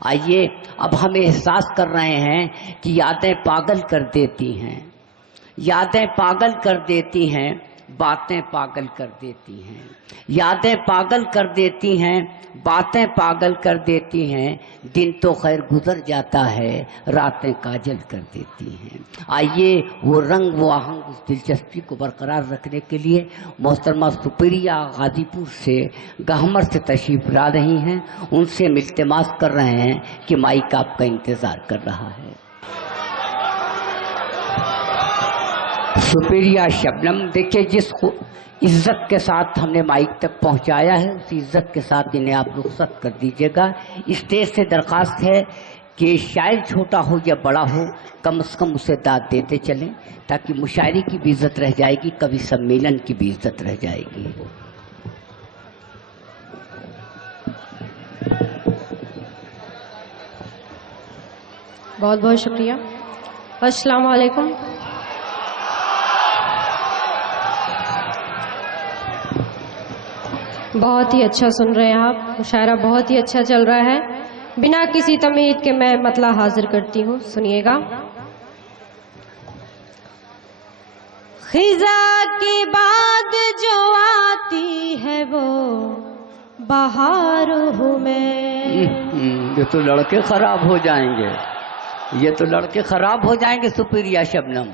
आइए अब हम एहसास कर रहे हैं कि यादें पागल कर देती हैं, यादें पागल कर देती हैं, बातें पागल कर देती हैं, यादें पागल कर देती हैं, बातें पागल कर देती हैं। दिन तो खैर गुजर जाता है, रातें काजल कर देती हैं। आइए वो रंग वो आहंग उस दिलचस्पी को बरकरार रखने के लिए मोहतरमा सुप्रिया गाजीपुर से गहमर से तशरीफ ला रही हैं। उनसे इल्तिमास कर रहे हैं कि माइक आपका इंतज़ार कर रहा है। सुप्रिया शबनम, देखिए जिस इज्जत के साथ हमने माइक तक पहुंचाया है उस इज्जत के साथ इन्हें आप रुखसत कर दीजिएगा। स्टेज से दरख्वास्त है कि शायर छोटा हो या बड़ा हो कम से कम उसे दाद देते चलें, ताकि मुशायरे की भी इज्जत रह जाएगी, कवि सम्मेलन की भी इज्जत रह जाएगी। बहुत बहुत शुक्रिया। अस्सलाम वालेकुम। बहुत ही अच्छा सुन रहे हैं आप, मुशायरा बहुत ही अच्छा चल रहा है। बिना किसी तमीद के मैं मतला हाजिर करती हूँ, सुनिएगा। खिजा के बाद जो आती है वो बहार हूँ मैं। ये तो लड़के खराब हो जाएंगे, ये तो लड़के खराब हो जाएंगे सुप्रिया शबनम।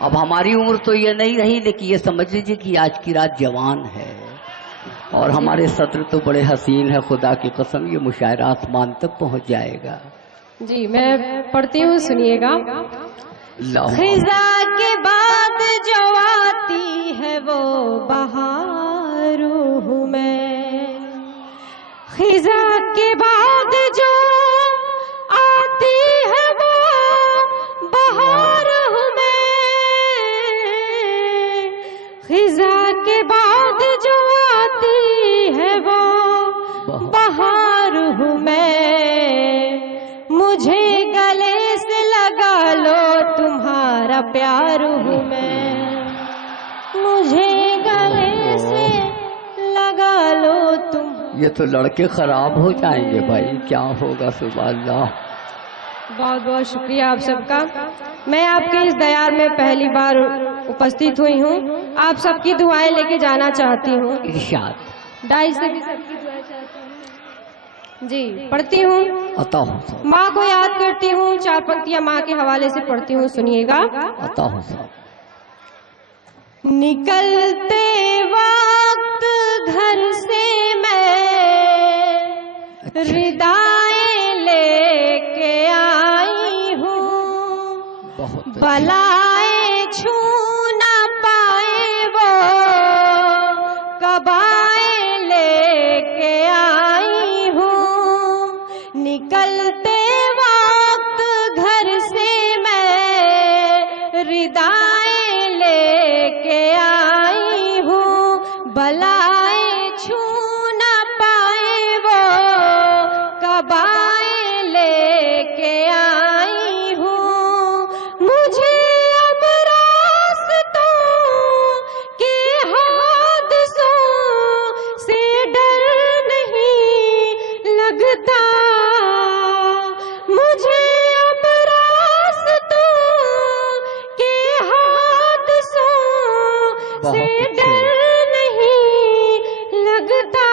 अब हमारी उम्र तो ये नहीं रही, लेकिन ये समझ लीजिए कि आज की रात जवान है और हमारे सत्र तो बड़े हसीन है। खुदा की कसम ये मुशायरा आसमान तक पहुंच जाएगा। जी मैं पढ़ती हूँ, सुनिएगा। खिजा के बाद जो आती है वो बहार हूँ मैं। खिजा के बाद जो आती है वो बहार हूँ मैं। खिजा के बाद जो आती है वो बहार हूँ मैं। मुझे गले से लगा लो तुम्हारा प्यार हूँ मैं। मुझे गले से लगा लो तुम। ये तो लड़के खराब हो जाएंगे भाई, क्या होगा। सुभान अल्लाह। बहुत बहुत शुक्रिया आप सबका। मैं आपके इस दयार में पहली बार उपस्थित हुई हूँ। आप सबकी दुआएं लेके जाना चाहती हूँ। इरशाद। डाई से भी सबकी दुआ चाहती हूँ। जी पढ़ती हूँ। माँ को याद करती हूँ, 4 पंक्तियाँ माँ के हवाले से पढ़ती हूँ, सुनिएगा। निकलते वक्त घर से मैं रिदाएं लेके आई हूँ। बलाएं छू ना पाए वो कबाएं लेके आई हूँ। निकलते वक्त घर से मैं रिदाएं लेके आई हूँ। बलाएं छू ना पाए वो कबाएं लेके आई हूँ। मुझे अब रास्तों के हादसों से डर नहीं लगता। मुझे अब रास्तों के हादसों से डर नहीं लगता।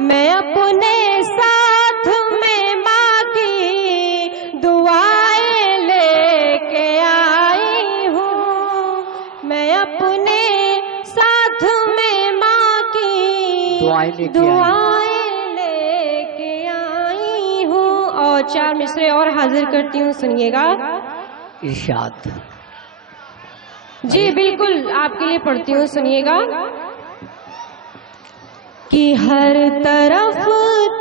मैं अपने साथ में माँ की दुआएं लेके आई हूँ। मैं अपने साथ में माँ की दुआएं लेके आई हूँ। और 4 मिसरे और हाजिर करती हूँ, सुनिएगा। इरशाद। जी बिल्कुल आपके लिए पढ़ती हूँ, सुनिएगा। कि हर तरफ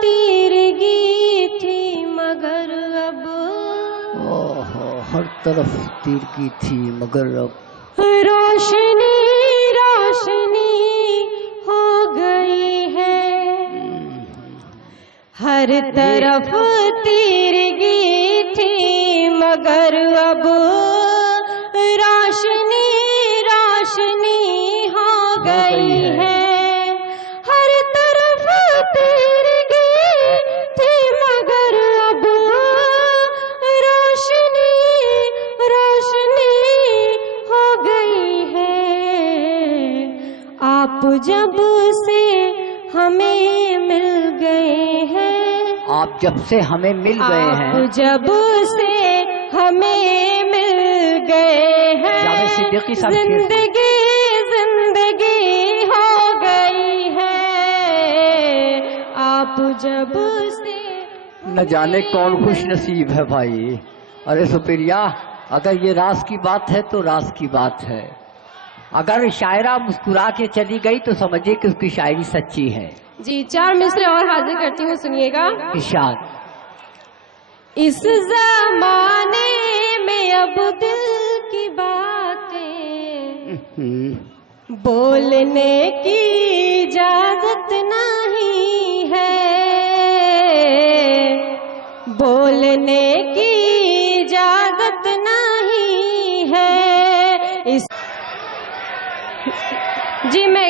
तीरगी थी मगर अब। हर तरफ तीरगी थी मगर अब रोशनी रोशनी हो गई है। हर तरफ तीरगी थी मगर अब रोशनी रोशनी हो गई है। हर तरफ तीरगी थी जब से हमें मिल गए हैं, आप जब से हमें मिल गए हैं, आप जब से हमें मिल गए हैं, जावेद सिद्दीकी साहब जिंदगी जिंदगी हो गई है। आप जब से न जाने कौन खुश नसीब है भाई। अरे सुप्रिया, अगर ये राज की बात है तो राज की बात है। अगर शायरा मुस्कुरा के चली गई तो समझिए कि उसकी शायरी सच्ची है। जी, 4 मिसरे और हाजिर करती हूँ, सुनिएगा। इरशाद। इस जमाने में अब दिल की बातें बोलने की इजाजत नहीं है, बोलने की इजाजत नहीं है। इस जी मैं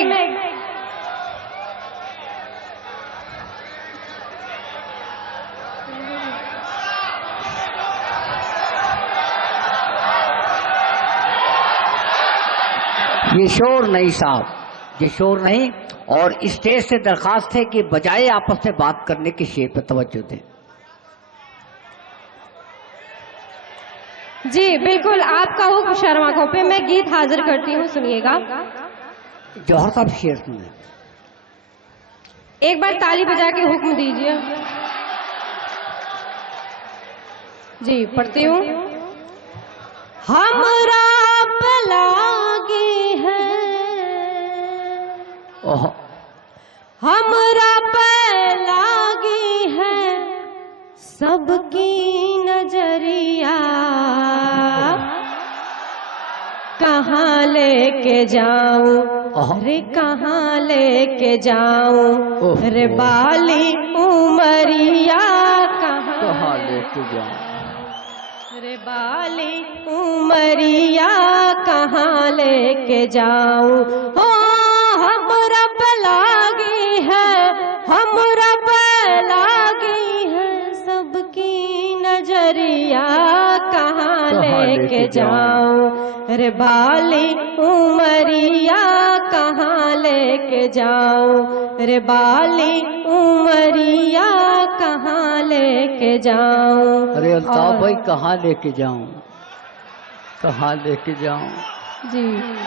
ये शोर नहीं साहब, ये शोर नहीं। और स्टेज से दरखास्त है कि बजाय आपस में बात करने के शेर पर तवज्जो दें। जी बिल्कुल, आपका हुक्म शर्मा पे मैं गीत हाजिर करती हूँ, सुनिएगा। जौहर साहब शेर सुने। एक बार ताली बजा के हुक्म दीजिए। जी पढ़ती हूँ। हमरा पलागी है, हमरा पलागी है, सबकी नजरिया कहाँ लेके जाऊं, अरे कहाँ लेके जाऊं, रे बाली उमरिया कहाँ लेके जाऊं, रे बाली उमरिया कहाँ लेके जाऊं। हो हमरा पलागी है, हमरा पलागी है, सबकी नजरिया कहाँ लेके जाऊं, रे बाली उमरिया कहाँ लेके जाऊं, रे बाली उमरिया कहाँ लेके जाऊं। अरे अल्ताफ भाई कहाँ लेके जाऊं, कहाँ लेके जाऊं। जी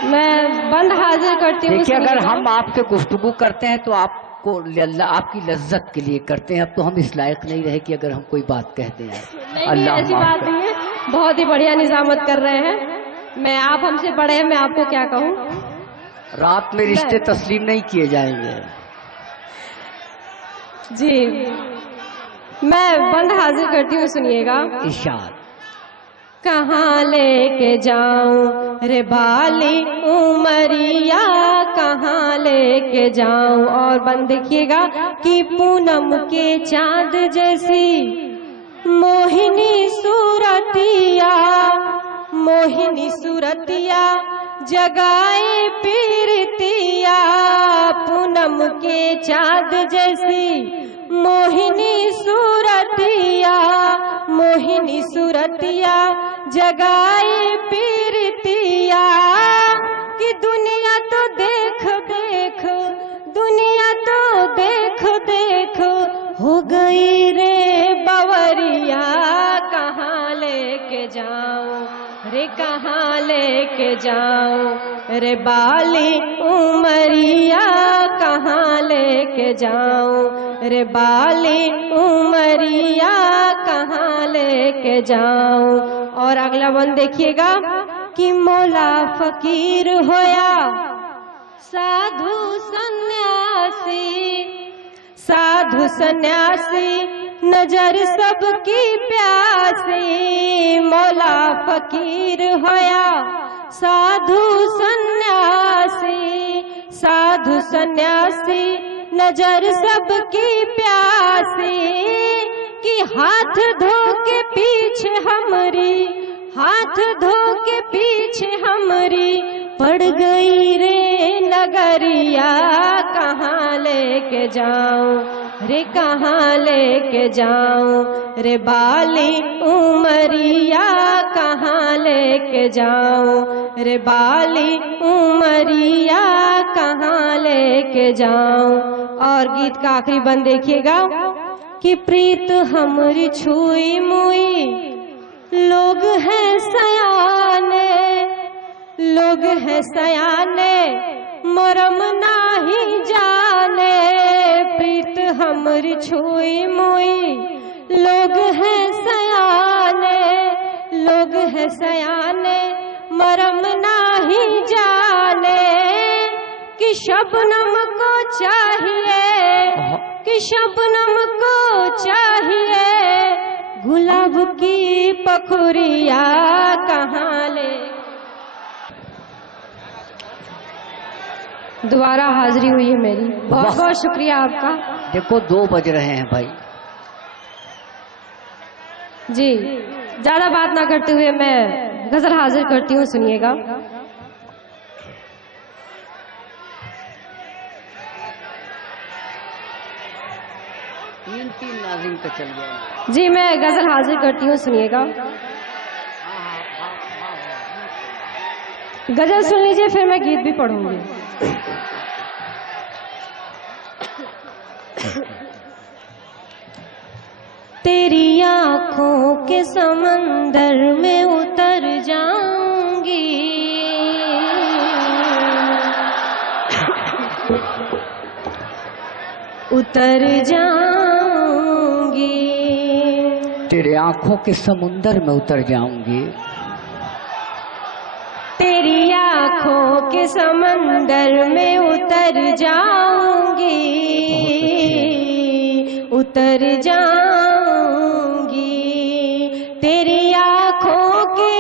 मैं बंद हाजिर करती हूँ। देखिए, अगर हम आपसे गुफ्तगू करते हैं तो आपको आपकी लज्जत के लिए करते हैं। अब तो हम इस लायक नहीं रहे कि अगर हम कोई बात कहते हैं। अल्लाह ऐसी बात नहीं है, बहुत ही बढ़िया निजामत कर रहे हैं। मैं आप हमसे बड़े हैं, मैं आपको क्या कहूँ। रात में रिश्ते तस्लीम नहीं किए जाएंगे। जी मैं बंद हाजिर करती हूँ, सुनिएगा। इरशाद। कहाँ लेके जाऊं, रे बाली उमरिया कहाँ लेके जाऊं। और बंद देखिएगा कि पूनम के चांद जैसी मोहिनी सूरतिया, मोहिनी सूरतिया जगाए पीरतिया, पूनम के चांद जैसी मोहिनी सूरतिया, मोहिनी सूरतिया जगाए पीरतिया, कि दुनिया तो देख देख, दुनिया तो देख देख हो गई रे बवरिया, कहाँ लेके जाऊं, रे कहाँ लेके जाऊं, रे बाली उमरिया कहाँ लेके जाऊं, रे बाली उमरिया कहाँ लेके जाऊं। और अगला बंद देखिएगा कि मौला फकीर होया साधु सन्यासी, साधु सन्यासी नजर सबकी प्यासी, मौला फकीर होया साधु सन्यासी, साधु सन्यासी नजर सबकी प्यासी, कि हाथ धो के पीछे हमरी, हाथ धो के पीछे हमरी पड़ गई रे नगरिया, कहाँ लेके जाऊं, रे कहाँ लेके जाऊं, रे बाली उमरिया कहाँ लेके जाऊं, रे बाली उमरिया कहाँ लेके जाऊं। और गीत का आखिरी बंद देखिएगा कि प्रीत हमरी छुई मुई लोग हैं सयाने, लोग हैं सयाने मरम नाही जाने। प्रीत हमरी छुई मुई लोग हैं सयाने, लोग हैं सयाने मरम नाही जाने। कि शबनम को चाहिए, कि शबनम को चाहिए गुलाब की पखुरिया कहाँ ले। दोबारा हाजिरी हुई है मेरी, बहुत बहुत शुक्रिया आपका। देखो 2 बज रहे हैं भाई जी। ज्यादा बात ना करते हुए मैं गजल हाजिर करती हूँ, सुनिएगा। तीन नाज़िम पे चल गया जी, मैं गजल हाजिर करती हूँ, सुनिएगा। गजल सुन लीजिए, फिर मैं गीत भी पढ़ूंगी। तेरी आँखों के समंदर में उतर जाऊंगी, उतर जाऊंगी। तेरे आँखों के समुंदर में उतर जाऊंगी, तेरी आँखों के समंदर में उतर जाऊंगी, उतर जाऊंगी। तेरी आँखों के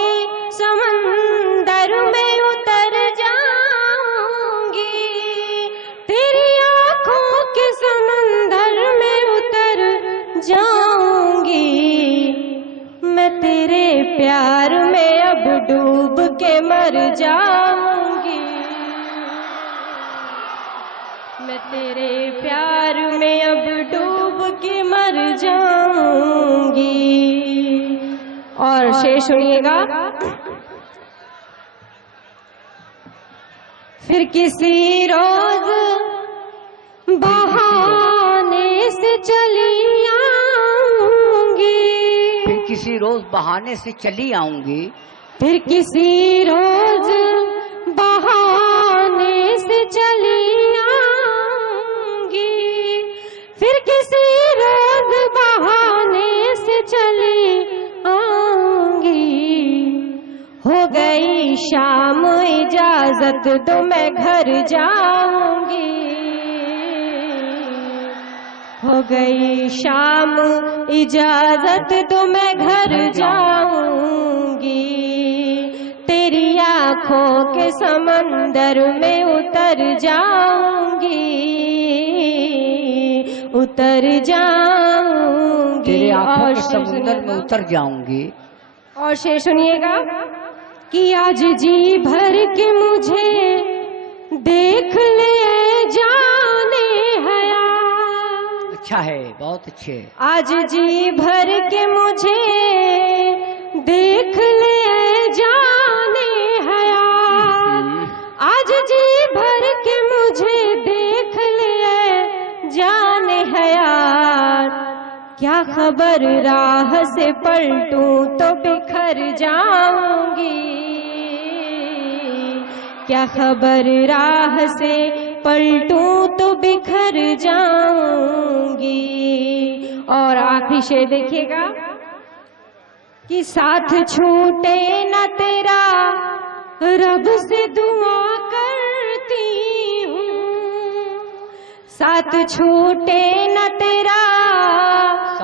समंदर में उतर जाऊंगी, तेरी आँखों के समंदर में उतर जाऊंगी। मैं तेरे प्यार में अब डूब के मर जाऊंगी, मैं तेरे प्यार में अब डूब के मर जाऊंगी। और शेर सुनिएगा। फिर किसी रोज बहाने से चली आऊंगी, फिर किसी रोज बहाने से चली आऊंगी, फिर किसी रोज बहाने से चली आऊंगी, फिर किसी रोज बहाने से चली आऊंगी। हो गई शाम इजाजत तो मैं घर जाऊंगी, हो गई शाम इजाजत तो मैं घर जाऊंगी। तेरी आँखों के समंदर में उतर जाऊंगी, उतर जाऊंगी। तेरे आँखों के समुंदर में उतर जाऊंगी। और शेर सुनिएगा कि आज जी भर के मुझे देख ले जाने हया। अच्छा है, बहुत अच्छे। आज जी भर के मुझे देख ले जाने हया, आज जी भर के मुझे देख ले जाने हया। क्या खबर राह से पलटूं तो बिखर जाऊंगी, क्या खबर राह से पलटूं तो बिखर जाऊंगी। और आखिरी शेर देखिएगा कि साथ छूटे न तेरा रब से दुआ करती हूँ, साथ छूटे न तेरा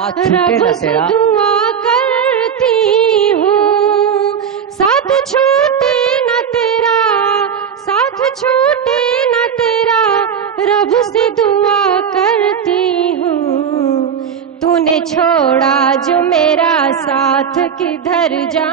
रब से दुआ करती हूँ, साथ छूटे न तेरा, साथ छूटे न तेरा रब से दुआ करती हूँ। तूने छोड़ा जो मेरा साथ किधर जा